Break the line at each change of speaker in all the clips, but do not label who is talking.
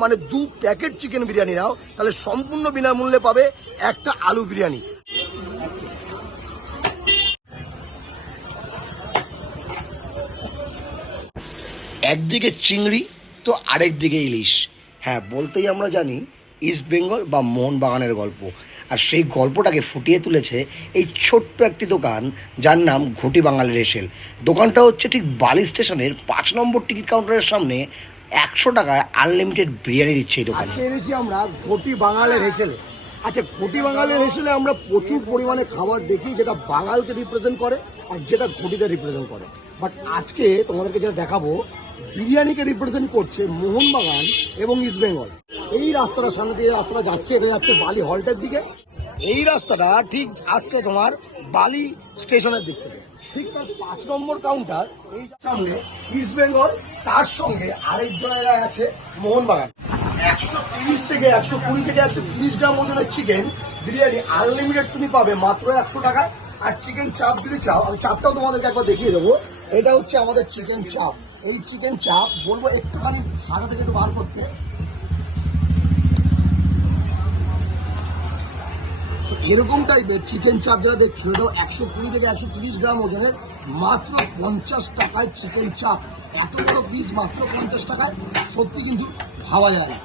মানে দু packet chicken biryani নাও, তাহলে সম্পূর্ণ বিনামূল্যে পাবে একটা আলু বিরিয়ানি। একদিকে চিংড়ি, তো আরেক দিকে ইলিশ। হ্যাঁ বলতেই আমরা জানি ইস্ট বেঙ্গল বা মোহনবাগানের গল্প। আর সেই গল্পটাকে ফুটিয়ে তুলেছে এই ছোট্ট একটি দোকান যার নাম ঘটি বাঙালি রেসেল দোকানটা হচ্ছে ঠিক বালি স্টেশনের পাঁচ নম্বর টিকিট কাউন্টারের সামনে একশো টাকায় আনলিমিটেড বিরিয়ানি দিচ্ছে এই দোকানে। আজকে এনেছি আমরা ঘটি বাঙালের হেসেলে। আচ্ছা ঘটি বাঙালের হেসেলে আমরা প্রচুর পরিমাণে খাবার দেখি, যেটা বাঙালকে রিপ্রেজেন্ট করে আর যেটা ঘটিতে রিপ্রেজেন্ট করে। বাট আজকে তোমাদেরকে যেটা দেখাবো, বিরিয়ানিকে রিপ্রেজেন্ট করছে মোহনবাগান এবং ইস্ট বেঙ্গল এই রাস্তাটা সামনে দিয়ে রাস্তাটা যাচ্ছে, এটা যাচ্ছে বালি হলটার দিকে। এই রাস্তাটা ঠিক আসছে তোমার বালি স্টেশনের দিক থেকে। ঠিক তার পাঁচ নম্বর কাউন্টার এই সামনে ইস্ট বেঙ্গল তার সঙ্গে আরেক জায়গায় আছে মোহনবাগান। একশো তিরিশ থেকে একশো কুড়ি থেকে একশো তিরিশ গ্রাম ওজনের চিকেন বিরিয়ানি আনলিমিটেড তুমি পাবে মাত্র একশো টাকায় আর চিকেন চাপ যদি চাও, আমি চাপটাও তোমাদেরকে একবার দেখিয়ে দেবো। এটা হচ্ছে আমাদের চিকেন চাপ এই চিকেন চাপ বলব একটুখানি হাতা থেকে একটু বার করতে এরকম টাইপের চিকেন চাপ যারা দেখছ এটাও একশো কুড়ি থেকে একশো তিরিশ গ্রাম ওজনের মাত্র পঞ্চাশ টাকায় চিকেন চাপ। এত বড় পিস মাত্র পঞ্চাশ টাকায় সত্যি কিন্তু ভাবা যায় না।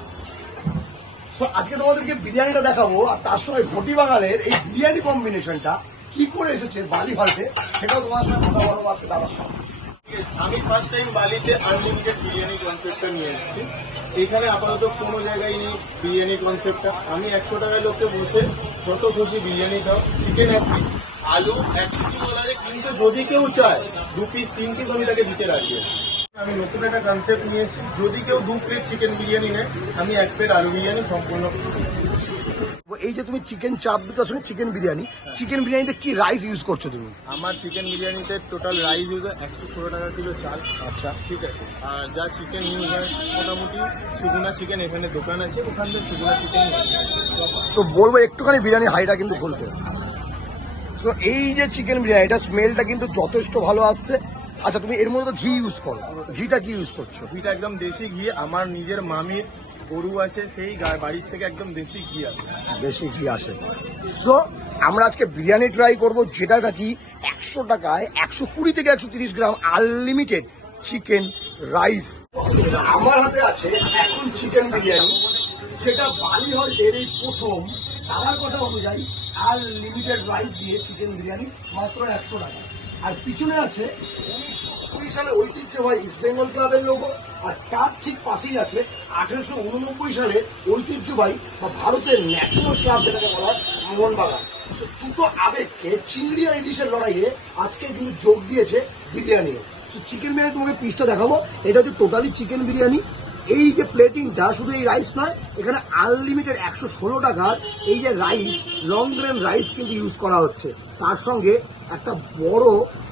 So, আজকে তোমাদেরকে বিরিয়ানিটা দেখাবো আর তার সঙ্গে ঘটি বাঙালের এই বিরিয়ানি কম্বিনেশনটা কি করে এসেছে বালি হল্টে সেটাও তোমার সঙ্গে কথা বলব আজকে দাদার সঙ্গে।
আমি ফার্স্ট টাইম বালিতে আনলিমিটেড বিরিয়ানি কনসেপ্টটা নিয়ে এসেছি এখানে আপাতত কোনো জায়গায় নেই বিরিয়ানি কনসেপ্টটা আমি একশো টাকায় লোককে বসে কত খুশি বিরিয়ানি দাও চিকেন এক পিস আলু এক পিস লাগে কিন্তু যদি কেউ চায়, দু পিস তিন পিস আমি তাকে দিতে আছি। আমি নতুন একটা কনসেপ্ট নিয়ে এসেছি যদি কেউ দু প্লেট চিকেন বিরিয়ানি নেয়, আমি এক প্লেট আলু বিরিয়ানি সম্পূর্ণ।
এই যে তুমি চিকেন চাপ দুটোর সঙ্গে চিকেন বিরিয়ানি চিকেন বিরিয়ানিতে কি রাইস ইউজ করছ তুমি?
আমার চিকেন বিরিয়ানিতে টোটাল রাইস ইউজ একশো ষোলো টাকা কিলো চাল। আচ্ছা। ঠিক আছে। আর যা চিকেন ইউজ হয় মোটামুটি সুগুনা চিকেন এখানে দোকান আছে ওখান থেকে সুগুনা চিকেন
সো বলব একটুখানি বিরিয়ানি হাইটা কিন্তু খুলতে। সো এই যে চিকেন বিরিয়ানি এটা স্মেলটা কিন্তু যথেষ্ট ভালো আসছে। আচ্ছা তুমি এর মধ্যে তো ঘি ইউজ করো। ঘিটা কি ইউজ করছ?
ঘিটা একদম দেশি ঘি। আমার নিজের মামির গরু আছে সেই বাড়ির থেকে একদম দেশি ঘি আছে
বেশি ঘি আসে। সো আমরা আজকে বিরিয়ানি ট্রাই করব, যেটা নাকি একশো টাকায় একশো কুড়ি থেকে একশো তিরিশ গ্রাম আনলিমিটেড চিকেন রাইস আমার হাতে আছে এখন চিকেন বিরিয়ানি, যেটা বালি হল্টের এই প্রথম। আমার কথা অনুযায়ী আনলিমিটেড রাইস দিয়ে চিকেন বিরিয়ানি মাত্র একশো টাকা। আর পিছনে আছে উনিশশো কুড়ি সালের ঐতিহ্যবাহী ইস্ট বেঙ্গল ক্লাবের লোগো আর তার ঠিক পাশেই আছে আঠেরোশো উননব্বই সালে ঐতিহ্যবাহী বা ভারতের ন্যাশনাল ক্লাব যেটাকে বলা হয়, মোহনবাগান। দুটো আবেগকে চিংড়ি আর ইলিশের লড়াইয়ে আজকে কিন্তু যোগ দিয়েছে বিরিয়ানি চিকেন বিরিয়ানি তোমাকে পিসটা দেখাবো। এটা হচ্ছে টোটালি চিকেন বিরিয়ানি। এই যে প্লেটিংটা শুধু এই রাইস নয়, এখানে আনলিমিটেড একশো ষোলো টাকার এই যে রাইস লং গ্রেন রাইস কিন্তু ইউজ করা হচ্ছে। তার সঙ্গে একটা বড়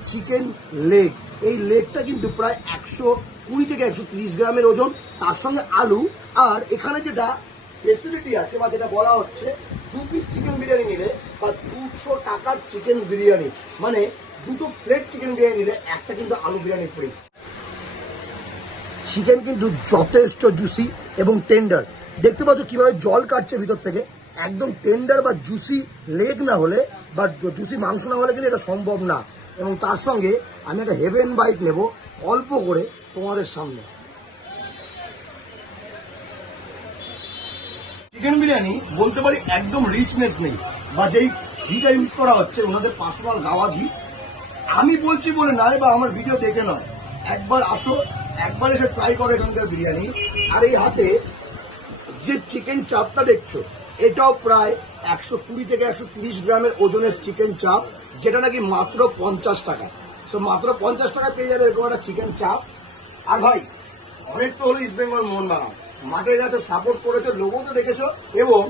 চিকেন লেগ এই লেগটা কিন্তু প্রায় একশো কুড়ি থেকে একশো তিরিশ গ্রামের ওজন। তার সঙ্গে আলু, আর এখানে যেটা ফেসিলিটি আছে বা যেটা বলা হচ্ছে দু পিস চিকেন বিরিয়ানি নিলে বা দুশো টাকার চিকেন বিরিয়ানি। মানে দুটো প্লেট চিকেন বিরিয়ানি নিলে একটা কিন্তু আলু বিরিয়ানি ফ্রি চিকেন কিন্তু যথেষ্ট জুসি এবং টেন্ডার দেখতে পাচ্ছ কীভাবে জল কাটছে ভিতর থেকে। একদম টেন্ডার বা জুসি লেগ না হলে বা জুসি মাংস না হলে কিন্তু এটা সম্ভব না। এবং তার সঙ্গে আমি একটা হেভেন বাইট নেব অল্প করে তোমাদের সামনে। চিকেন বিরিয়ানি বলতে পারি একদম রিচনেস নেই। বা যেই ঘিটা ইউজ করা হচ্ছে, ওনাদের পার্সোনাল গাওয়া ঘি। আমি বলছি বলে নয় বা আমার ভিডিও দেখে নয়। একবার আসো একবার এসে ট্রাই করো এখানকার বিরিয়ানি। আর এই হাতে যে চিকেন চাপটা দেখছ, এটাও প্রায় একশো কুড়ি থেকে একশো তিরিশ গ্রামের ওজনের চিকেন চাপ যেটা নাকি মাত্র পঞ্চাশ টাকা। সো মাত্র পঞ্চাশ টাকা পেয়ে যাবে এরকম একটা চিকেন চাপ আর ভাই, অনেক তো হলো ইস্ট বেঙ্গল মোহনবাগান মাঠে যাতে সাপোর্ট করেছ লোগো তো দেখেছ, এবং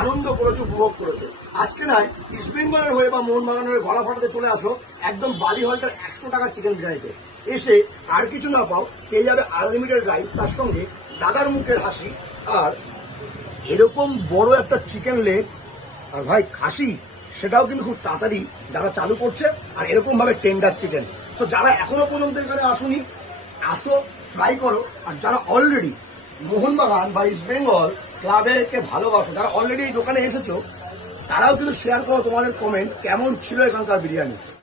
আনন্দ করেছ, উপভোগ করেছ। আজকে নয় ইস্ট বেঙ্গলের হয়ে বা মোহনবাগানের হয়ে গলা ফাটাতে চলে আসো, একদম বালি হলটার একশো টাকা চিকেন বিরিয়ানিতে। এসে আর কিছু না পাও পেয়ে যাবে আনলিমিটেড রাইস তার সঙ্গে দাদার মুখের হাসি আর এরকম বড় একটা চিকেন লেগ আর ভাই খাসি, সেটাও কিন্তু খুব তাড়াতাড়ি যারা চালু করছে আর এরকম ভাবে টেন্ডার চিকেন তো যারা এখনও পর্যন্ত এখানে আসুনি, আসো ট্রাই করো। আর যারা অলরেডি মোহনবাগান বা ইস্ট বেঙ্গল ক্লাবেরকে ভালোবাসো, যারা অলরেডি এই দোকানে এসেছ, তারাও কিন্তু শেয়ার করো তোমাদের কমেন্ট কেমন ছিল এখানকার বিরিয়ানি।